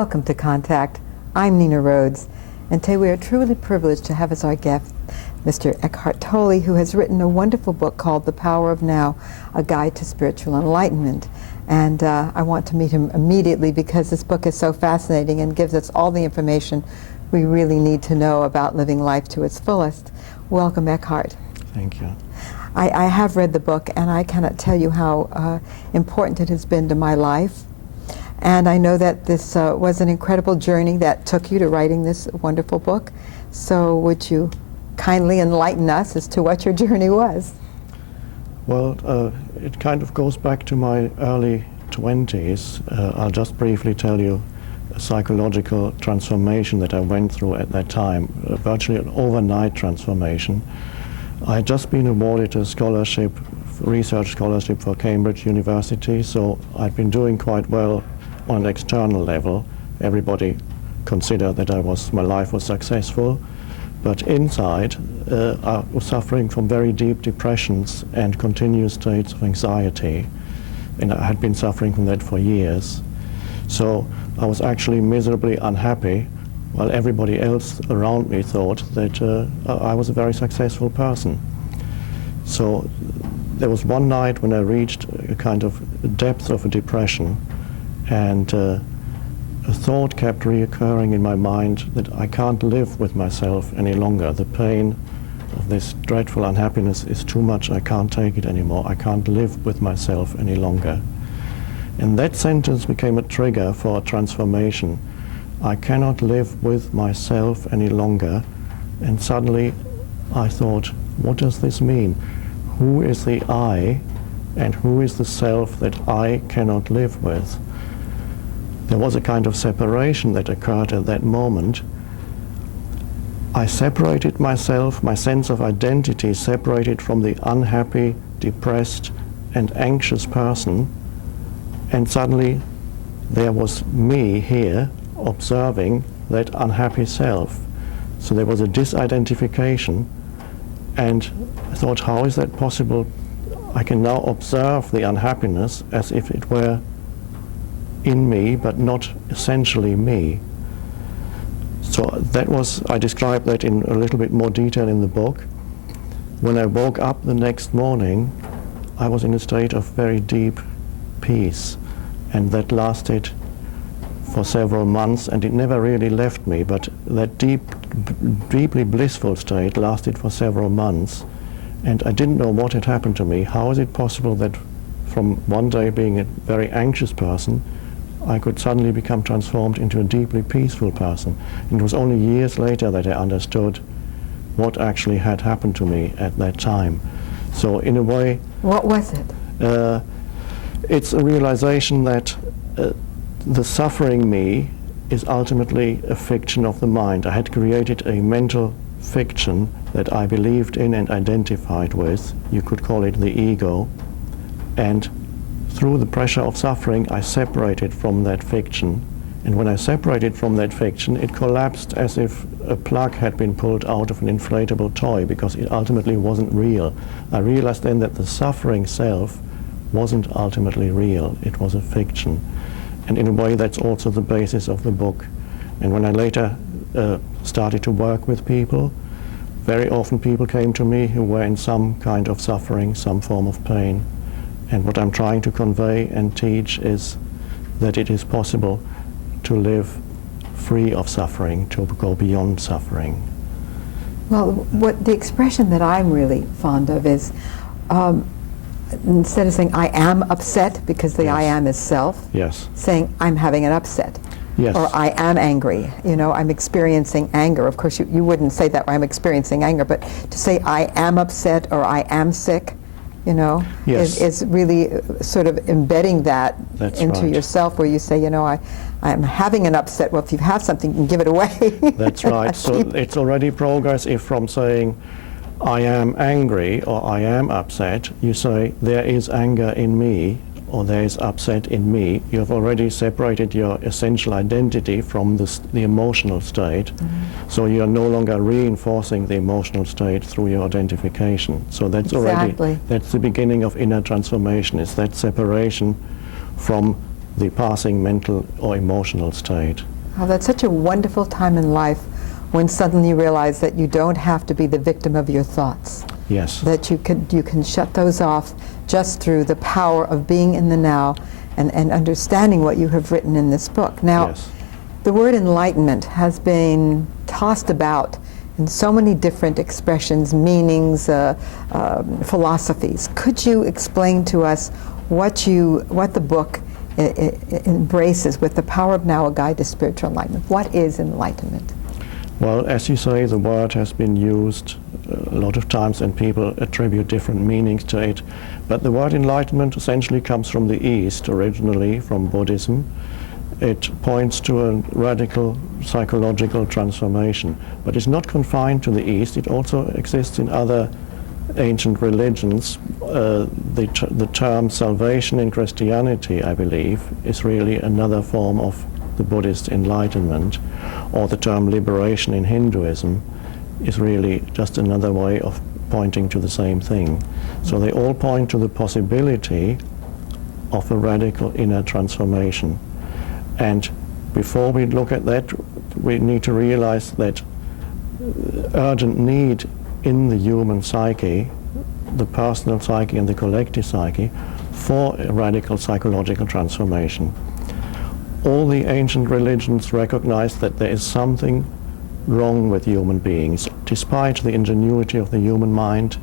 Welcome to Contact. I'm Nina Rhodes, and today we are truly privileged to have as our guest Mr. Eckhart Tolle, who has written a wonderful book called The Power of Now, A Guide to Spiritual Enlightenment. And I want to meet him immediately because this book is so fascinating and gives us all the information we really need to know about living life to its fullest. Welcome, Eckhart. Thank you. I have read the book, and I cannot tell you how important it has been to my life. And I know that this was an incredible journey that took you to writing this wonderful book. So would you kindly enlighten us as to what your journey was? Well, it kind of goes back to my early 20s. I'll just briefly tell you a psychological transformation that I went through at that time, virtually an overnight transformation. I had just been awarded a scholarship, research scholarship for Cambridge University, so I'd been doing quite well on an external level. Everybody considered that my life was successful, but inside I was suffering from very deep depressions and continuous states of anxiety, and I had been suffering from that for years. So I was actually miserably unhappy, while everybody else around me thought that I was a very successful person. So there was one night when I reached a kind of depth of a depression, and a thought kept reoccurring in my mind that I can't live with myself any longer. The pain of this dreadful unhappiness is too much. I can't take it anymore. I can't live with myself any longer. And that sentence became a trigger for a transformation. I cannot live with myself any longer. And suddenly I thought, what does this mean? Who is the I, and who is the self that I cannot live with? There was a kind of separation that occurred at that moment. I separated myself, my sense of identity separated from the unhappy, depressed, and anxious person, and suddenly there was me here observing that unhappy self. So there was a disidentification, and I thought, how is that possible? I can now observe the unhappiness as if it were in me, but not essentially me. So that was, I described that in a little bit more detail in the book. When I woke up the next morning, I was in a state of very deep peace, and that lasted for several months, and it never really left me, but that deeply blissful state lasted for several months, and I didn't know what had happened to me. How is it possible that from one day being a very anxious person, I could suddenly become transformed into a deeply peaceful person? And it was only years later that I understood what actually had happened to me at that time. So in a way... What was it? It's a realization that the suffering me is ultimately a fiction of the mind. I had created a mental fiction that I believed in and identified with. You could call it the ego. And through the pressure of suffering, I separated from that fiction. And when I separated from that fiction, it collapsed as if a plug had been pulled out of an inflatable toy, because it ultimately wasn't real. I realized then that the suffering self wasn't ultimately real. It was a fiction. And in a way, that's also the basis of the book. And when I later started to work with people, very often people came to me who were in some kind of suffering, some form of pain. And what I'm trying to convey and teach is that it is possible to live free of suffering, to go beyond suffering. Well, what the expression that I'm really fond of is, instead of saying I am upset, because the Yes. I am is self, Yes. saying I'm having an upset. Yes. Or I am angry, I'm experiencing anger. Of course, you wouldn't say that I'm experiencing anger, but to say I am upset or I am sick, Yes. is really sort of embedding that That's into right. yourself, where you say, I'm having an upset. Well, if you have something, you can give it away. That's right. So it's already progress if from saying I am angry or I am upset, you say there is anger in me or there is upset in me. You have already separated your essential identity from the emotional state. Mm-hmm. So you are no longer reinforcing the emotional state through your identification. So that's Exactly. that's the beginning of inner transformation. It's that separation from the passing mental or emotional state. Oh, that's such a wonderful time in life when suddenly you realize that you don't have to be the victim of your thoughts. Yes. That you can shut those off just through the power of being in the now and understanding what you have written in this book. Now, Yes. the word enlightenment has been tossed about in so many different expressions, meanings, philosophies. Could you explain to us what the book embraces with The Power of Now, A Guide to Spiritual Enlightenment? What is enlightenment? Well, as you say, the word has been used a lot of times and people attribute different meanings to it. But the word enlightenment essentially comes from the East, originally from Buddhism. It points to a radical psychological transformation. But it's not confined to the East. It also exists in other ancient religions. The term salvation in Christianity, I believe, is really another form of the Buddhist enlightenment, or the term liberation in Hinduism is really just another way of pointing to the same thing. So they all point to the possibility of a radical inner transformation. And before we look at that, we need to realize that urgent need in the human psyche, the personal psyche and the collective psyche, for a radical psychological transformation. All the ancient religions recognize that there is something wrong with human beings. Despite the ingenuity of the human mind,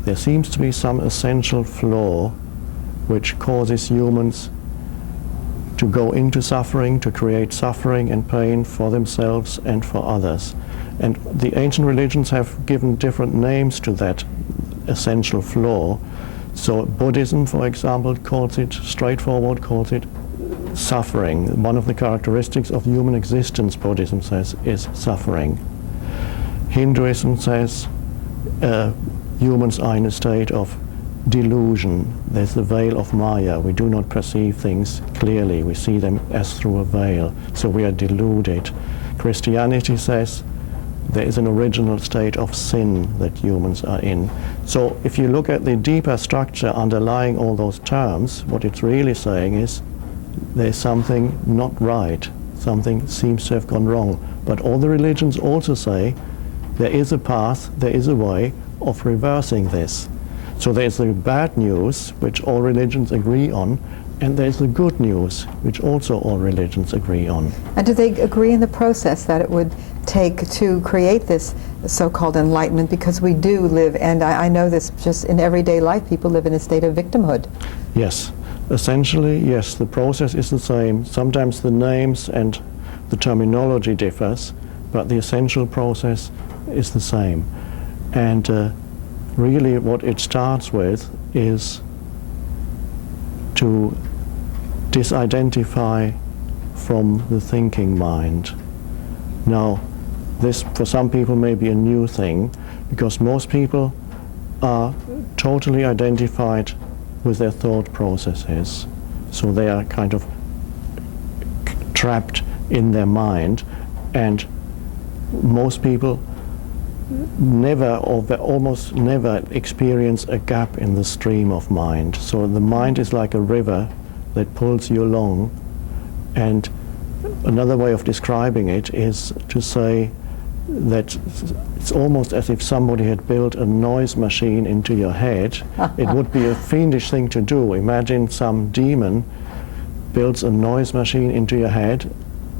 there seems to be some essential flaw which causes humans to go into suffering, to create suffering and pain for themselves and for others. And the ancient religions have given different names to that essential flaw. So Buddhism, for example, calls it suffering. One of the characteristics of human existence, Buddhism says, is suffering. Hinduism says humans are in a state of delusion. There's the veil of Maya. We do not perceive things clearly. We see them as through a veil. So we are deluded. Christianity says there is an original state of sin that humans are in. So if you look at the deeper structure underlying all those terms, what it's really saying is there's something not right. Something seems to have gone wrong. But all the religions also say there is a path, there is a way of reversing this. So there's the bad news, which all religions agree on, and there's the good news, which also all religions agree on. And do they agree in the process that it would take to create this so-called enlightenment? Because we do live, and I know this just in everyday life, people live in a state of victimhood. Yes. Essentially, yes, the process is the same. Sometimes the names and the terminology differs, but the essential process is the same. And really what it starts with is to disidentify from the thinking mind. Now, this for some people may be a new thing, because most people are totally identified with their thought processes. So they are kind of trapped in their mind, and most people never or almost never experience a gap in the stream of mind. So the mind is like a river that pulls you along, and another way of describing it is to say that it's almost as if somebody had built a noise machine into your head. It would be a fiendish thing to do. Imagine some demon builds a noise machine into your head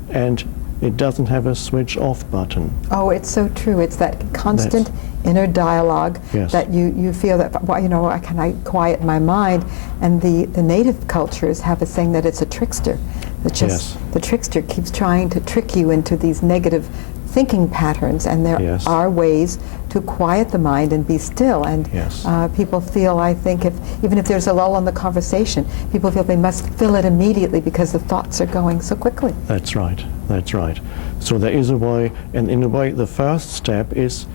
and it doesn't have a switch off button. Oh, it's so true. It's that constant inner dialogue that you feel that, well, you know, can I quiet my mind? And the native cultures have a saying that it's a trickster. That just the trickster keeps trying to trick you into these negative thinking patterns, and there are ways to quiet the mind and be still. And people feel, I think, even if there's a lull in the conversation, people feel they must fill it immediately because the thoughts are going so quickly. That's right. That's right. So there is a way, and in a way the first step is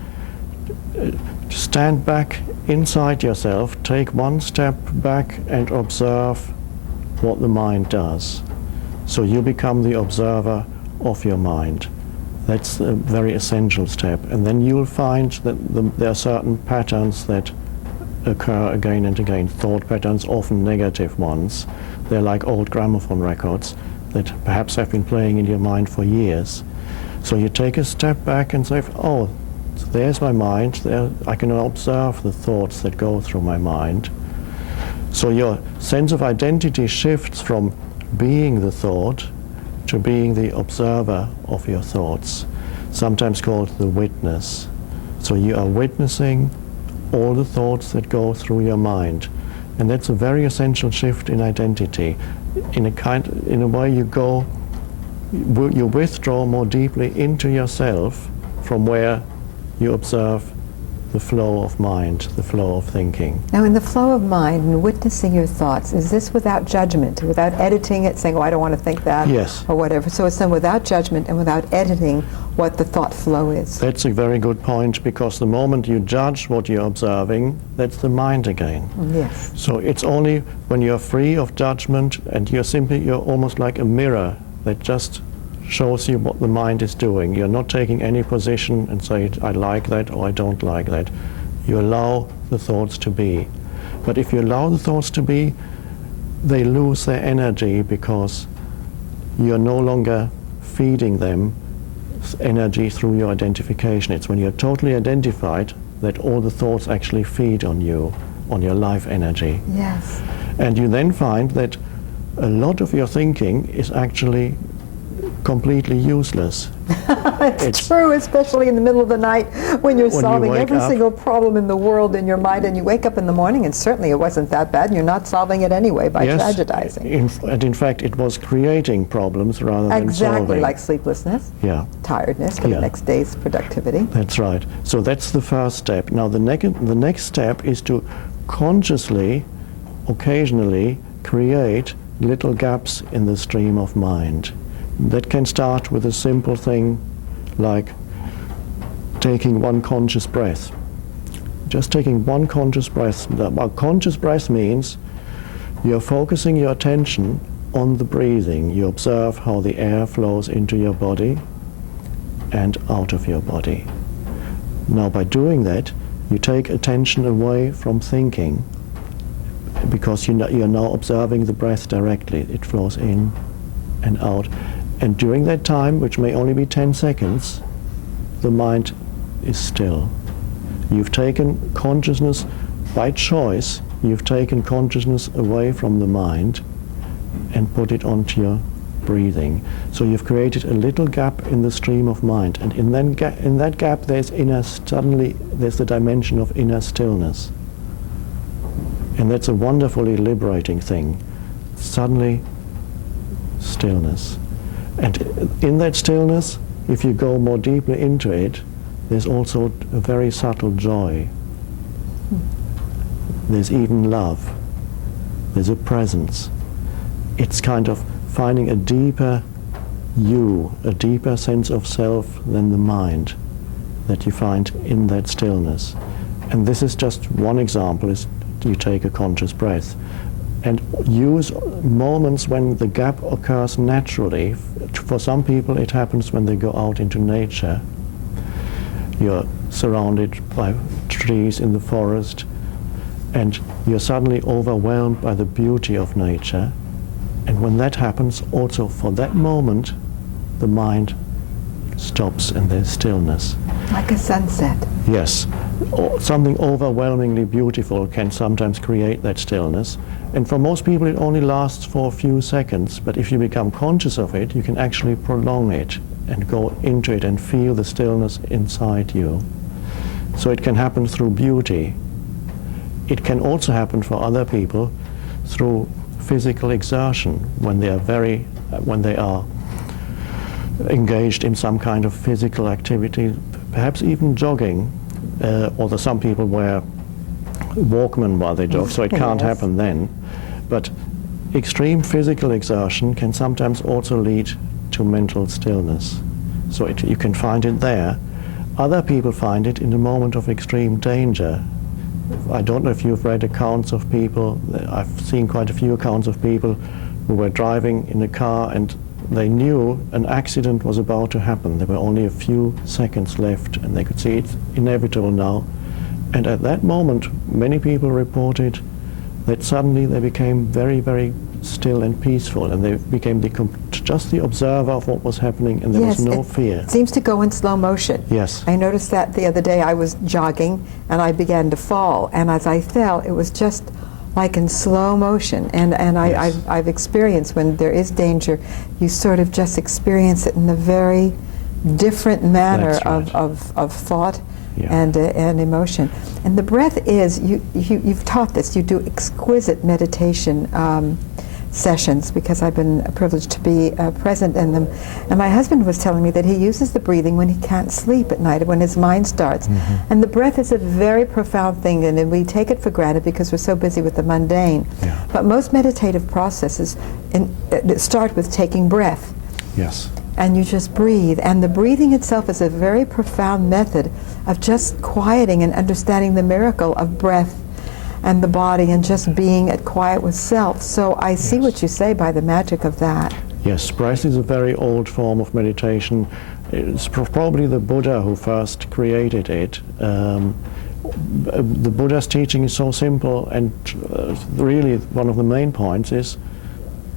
to stand back inside yourself, take one step back and observe what the mind does. So you become the observer of your mind. That's a very essential step. And then you'll find that there are certain patterns that occur again and again, thought patterns, often negative ones, They're like old gramophone records that perhaps have been playing in your mind for years. So you take a step back and say, oh, there's my mind. There, I can observe the thoughts that go through my mind. So your sense of identity shifts from being the thought to being the observer of your thoughts, sometimes called the witness. So you are witnessing all the thoughts that go through your mind. And that's a very essential shift in identity. In a way you withdraw more deeply into yourself from where you observe the flow of mind, the flow of thinking. Now, in the flow of mind and witnessing your thoughts, is this without judgment, without editing it, saying, oh, I don't want to think that, yes, or whatever? So it's done without judgment and without editing what the thought flow is. That's a very good point, because the moment you judge what you're observing, that's the mind again. Yes. So it's only when you're free of judgment and you're almost like a mirror that just shows you what the mind is doing. You're not taking any position and say, I like that or I don't like that. You allow the thoughts to be. But if you allow the thoughts to be, they lose their energy because you're no longer feeding them energy through your identification. It's when you're totally identified that all the thoughts actually feed on you, on your life energy. Yes. And you then find that a lot of your thinking is actually completely useless. It's true, especially in the middle of the night when you're solving every single problem in the world in your mind, and you wake up in the morning and certainly it wasn't that bad and you're not solving it anyway by tragedizing. And in fact it was creating problems rather than solving. Exactly, like sleeplessness, tiredness for the next day's productivity. That's right. So that's the first step. Now the next step is to consciously, occasionally, create little gaps in the stream of mind. That can start with a simple thing like taking one conscious breath. Just taking one conscious breath. Well, conscious breath means you're focusing your attention on the breathing. You observe how the air flows into your body and out of your body. Now by doing that, you take attention away from thinking, because you're now observing the breath directly. It flows in and out. And during that time, which may only be 10 seconds, the mind is still. You've taken consciousness by choice. You've taken consciousness away from the mind and put it onto your breathing. So you've created a little gap in the stream of mind. And in that gap, there's the dimension of inner stillness. And that's a wonderfully liberating thing. Suddenly, stillness. And in that stillness, if you go more deeply into it, there's also a very subtle joy. There's even love. There's a presence. It's kind of finding a deeper you, a deeper sense of self than the mind that you find in that stillness. And this is just one example, is you take a conscious breath. And use moments when the gap occurs naturally. For some people it happens when they go out into nature. You're surrounded by trees in the forest and you're suddenly overwhelmed by the beauty of nature. And when that happens, also for that moment, the mind stops and there's stillness. Like a sunset. Yes. Something overwhelmingly beautiful can sometimes create that stillness. And for most people it only lasts for a few seconds, but if you become conscious of it, you can actually prolong it and go into it and feel the stillness inside you. So it can happen through beauty. It can also happen for other people through physical exertion, when they are engaged in some kind of physical activity, perhaps even jogging, although some people wear Walkman while they jog, so it can't happen then. But extreme physical exertion can sometimes also lead to mental stillness. So you can find it there. Other people find it in a moment of extreme danger. I don't know if you've read accounts of people, I've seen quite a few accounts of people who were driving in a car and they knew an accident was about to happen. There were only a few seconds left and they could see it's inevitable now. And at that moment, many people reported that suddenly they became very, very still and peaceful, and they became just the observer of what was happening, and there Yes, was no it fear. seems to go in slow motion. Yes. I noticed that the other day. I was jogging and I began to fall, and as I fell, it was just like in slow motion. And Yes. I've experienced when there is danger, you sort of just experience it in a very different manner That's right. of thought. Yeah. And emotion. And the breath is, you've taught this, you do exquisite meditation sessions, because I've been privileged to be present in them. And my husband was telling me that he uses the breathing when he can't sleep at night, when his mind starts. Mm-hmm. And the breath is a very profound thing, and we take it for granted because we're so busy with the mundane. Yeah. But most meditative processes start with taking breath. Yes. And you just breathe. And the breathing itself is a very profound method of just quieting and understanding the miracle of breath and the body and just being at quiet with self. So I see what you say by the magic of that. Yes, breath is a very old form of meditation. It's probably the Buddha who first created it. The Buddha's teaching is so simple, and really one of the main points is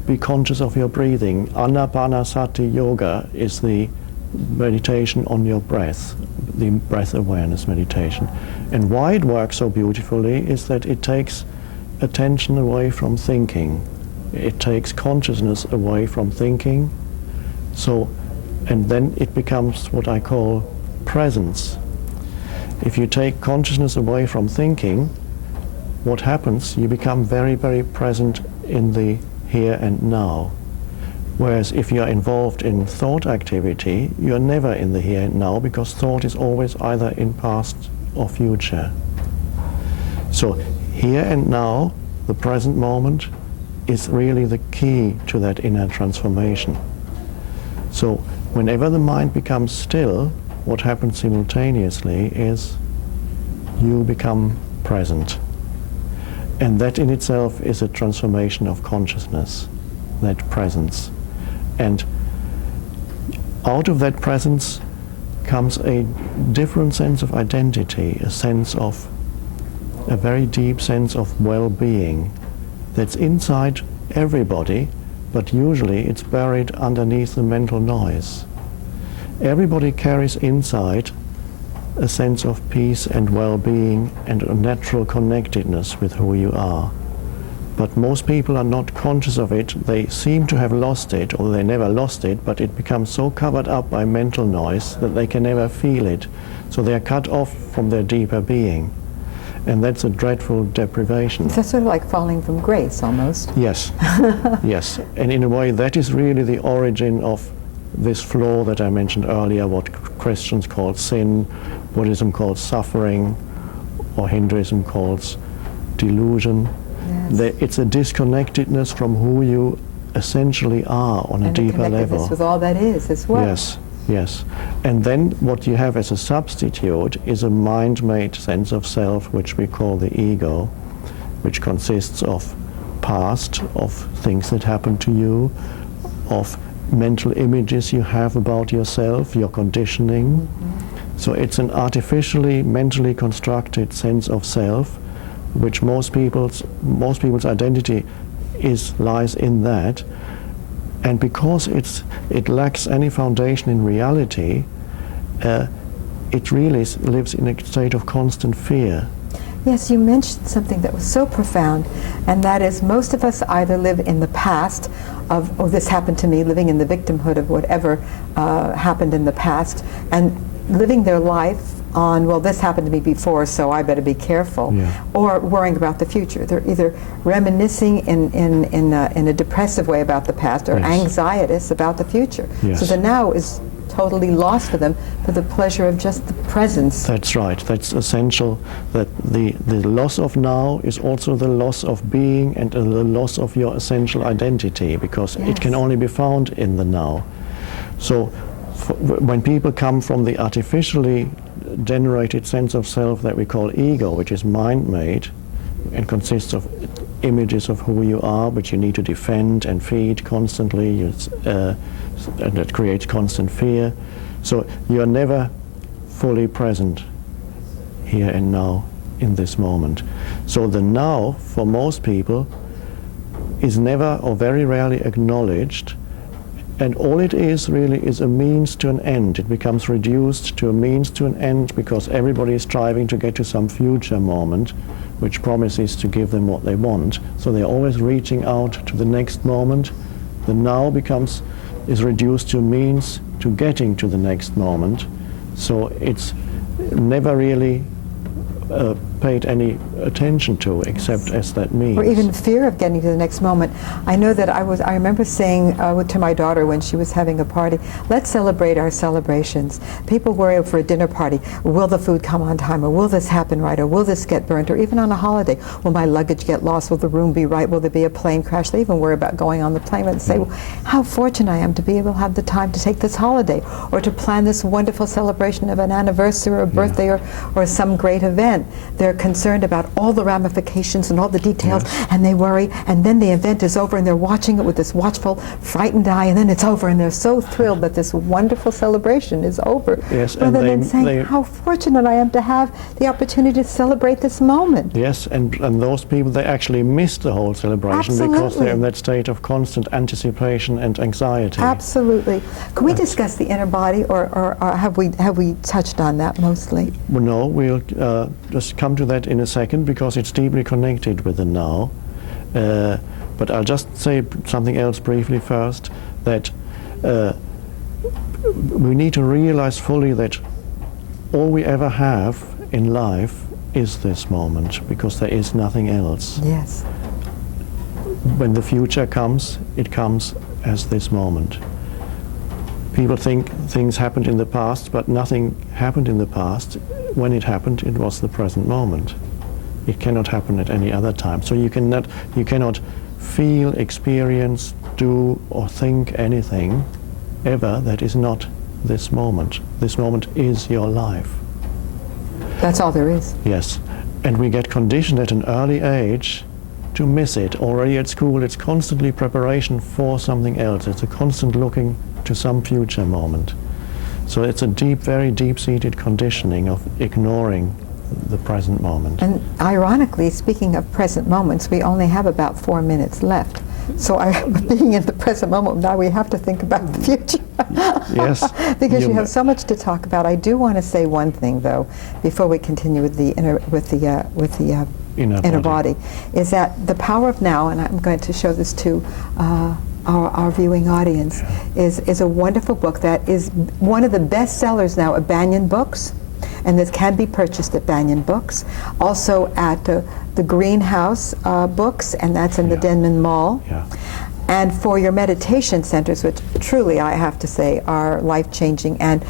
be conscious of your breathing. Anapanasati yoga is the meditation on your breath, the breath awareness meditation. And why it works so beautifully is that it takes attention away from thinking. It takes consciousness away from thinking. So, and then it becomes what I call presence. If you take consciousness away from thinking, what happens? You become very, very present in the here and now. Whereas if you're involved in thought activity, you're never in the here and now, because thought is always either in past or future. So here and now, the present moment, is really the key to that inner transformation. So whenever the mind becomes still, what happens simultaneously is you become present. And that in itself is a transformation of consciousness, that presence. And out of that presence comes a different sense of identity, a very deep sense of well-being that's inside everybody, but usually it's buried underneath the mental noise. Everybody carries inside a sense of peace and well-being and a natural connectedness with who you are. But most people are not conscious of it. They seem to have lost it, or they never lost it, but it becomes so covered up by mental noise that they can never feel it. So they are cut off from their deeper being. And that's a dreadful deprivation. It's sort of like falling from grace, almost. Yes, yes. And in a way, that is really the origin of this flaw that I mentioned earlier, what Christians call sin, Buddhism calls suffering, or Hinduism calls delusion. Yes. It's a disconnectedness from who you essentially are on a deeper And level. with all that is as well. Yes, yes. And then what you have as a substitute is a mind-made sense of self, which we call the ego, which consists of past, of things that happened to you, of mental images you have about yourself, your conditioning. Mm-hmm. So it's an artificially, mentally constructed sense of self, which most people's identity lies in that. And because it lacks any foundation in reality, it really lives in a state of constant fear. Yes, you mentioned something that was so profound, and that is most of us either live in the past of, oh, this happened to me, living in the victimhood of whatever happened in the past, and living their life on, well, this happened to me before, so I better be careful, Yeah. or worrying about the future. They're either reminiscing in a depressive way about the past, or Yes. anxietous about the future. Yes. So the now is totally lost for them for the pleasure of just the presence. That's right. That's essential, that the loss of now is also the loss of being and the loss of your essential identity, because Yes. it can only be found in the now. So when people come from the artificially generated sense of self that we call ego, which is mind-made and consists of images of who you are, which you need to defend and feed constantly, and that creates constant fear. So you are never fully present here and now in this moment. So the now, for most people, is never or very rarely acknowledged, and all it is really is a means to an end. It becomes reduced to a means to an end because everybody is striving to get to some future moment which promises to give them what they want. So they're always reaching out to the next moment. The now is reduced to a means to getting to the next moment. So it's never really paid any attention to, except as that means. Or even fear of getting to the next moment. I know that I remember saying to my daughter when she was having a party, let's celebrate our celebrations. People worry for a dinner party, will the food come on time, or will this happen right, or will this get burnt, or even on a holiday, will my luggage get lost, will the room be right, will there be a plane crash? They even worry about going on the plane and say, well, how fortunate I am to be able to have the time to take this holiday, or to plan this wonderful celebration of an anniversary or a birthday or some great event. They're concerned about all the ramifications and all the details, and they worry, and then the event is over and they're watching it with this watchful, frightened eye, and then it's over and they're so thrilled that this wonderful celebration is over. Yes, rather than saying, how fortunate I am to have the opportunity to celebrate this moment. Yes, and those people, they actually miss the whole celebration. Absolutely. Because they're in that state of constant anticipation and anxiety. Absolutely. Can we discuss the inner body, or have we touched on that mostly? Well, no, we'll just come to that in a second because it's deeply connected with the now. But I'll just say something else briefly first, that we need to realize fully that all we ever have in life is this moment, because there is nothing else. Yes. When the future comes, it comes as this moment. People think things happened in the past, but nothing happened in the past. When it happened, it was the present moment. It cannot happen at any other time. So you cannot feel, experience, do, or think anything ever that is not this moment. This moment is your life. That's all there is. Yes. And we get conditioned at an early age to miss it. Already at school, it's constantly preparation for something else. It's a constant looking to some future moment. So it's a deep, very deep-seated conditioning of ignoring the present moment. And ironically, speaking of present moments, we only have about 4 minutes left. So being in the present moment, now we have to think about the future. Yes. Because you have so much to talk about. I do want to say one thing, though, before we continue with the inner body, is that the power of now, and I'm going to show this to our viewing audience, is a wonderful book that is one of the best sellers now of Banyan Books, and this can be purchased at Banyan Books, also at the Greenhouse Books, and that's in the Denman Mall. And for your meditation centers, which truly I have to say are life-changing and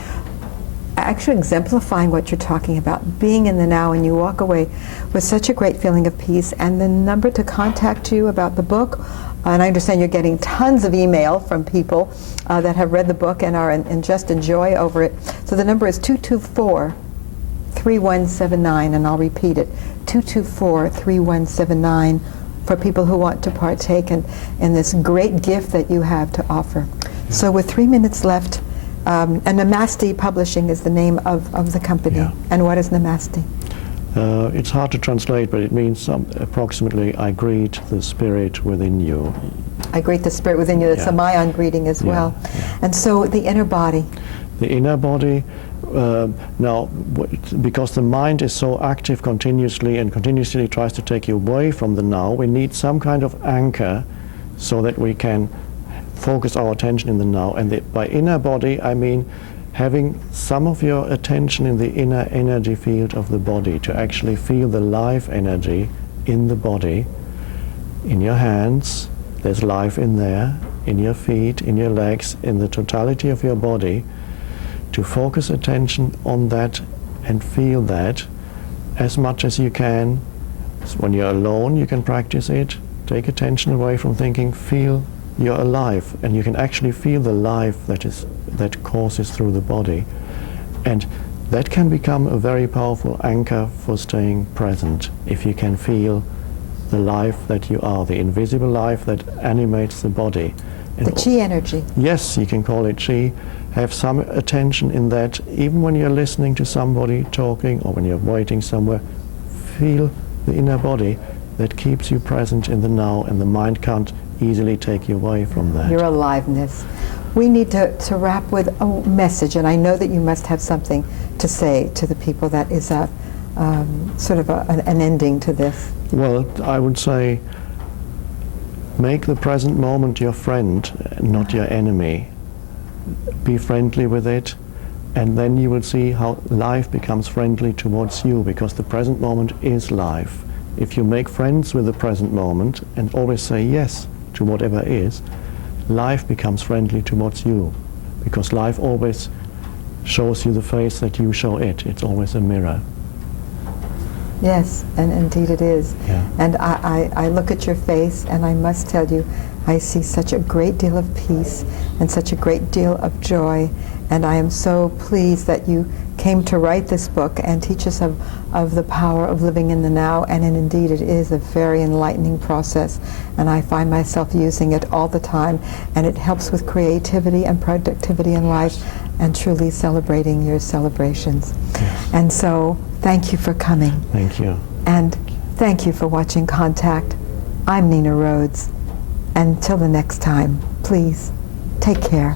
actually exemplifying what you're talking about, being in the now, and you walk away with such a great feeling of peace. And the number to contact you about the book, and I understand you're getting tons of email from people that have read the book and are and just enjoy over it. So the number is 224-3179, and I'll repeat it, 224-3179, for people who want to partake in this great gift that you have to offer. So with 3 minutes left, and Namaste Publishing is the name of the company. And what is Namaste? It's hard to translate, but it means approximately, I greet the spirit within you. I greet the spirit within you. That's a Mayan greeting as well. And so the inner body. The inner body, now, because the mind is so active continuously and continuously tries to take you away from the now, we need some kind of anchor so that we can focus our attention in the now. And by inner body, I mean having some of your attention in the inner energy field of the body, to actually feel the life energy in the body, in your hands. There's life in there, in your feet, in your legs, in the totality of your body, to focus attention on that and feel that as much as you can. When you're alone, you can practice it. Take attention away from thinking, feel you're alive, and you can actually feel the life that courses through the body. And that can become a very powerful anchor for staying present, if you can feel the life that you are, the invisible life that animates the body. The chi energy. Yes, you can call it chi. Have some attention in that, even when you're listening to somebody talking or when you're waiting somewhere, feel the inner body that keeps you present in the now, and the mind can't easily take you away from that. Your aliveness. We need to wrap with a message, and I know that you must have something to say to the people that is a sort of an ending to this. Well, I would say, make the present moment your friend, not your enemy. Be friendly with it, and then you will see how life becomes friendly towards you, because the present moment is life. If you make friends with the present moment and always say yes to whatever is, life becomes friendly towards you, because life always shows you the face that you show it. It's always a mirror. Yes, and indeed it is. Yeah. And I look at your face, and I must tell you, I see such a great deal of peace and such a great deal of joy, and I am so pleased that you came to write this book and teach us of the power of living in the now, and indeed it is a very enlightening process, and I find myself using it all the time, and it helps with creativity and productivity in life, and truly celebrating your celebrations. Yes. And so, thank you for coming. Thank you. And thank you for watching Contact. I'm Nina Rhodes. Until the next time, please take care.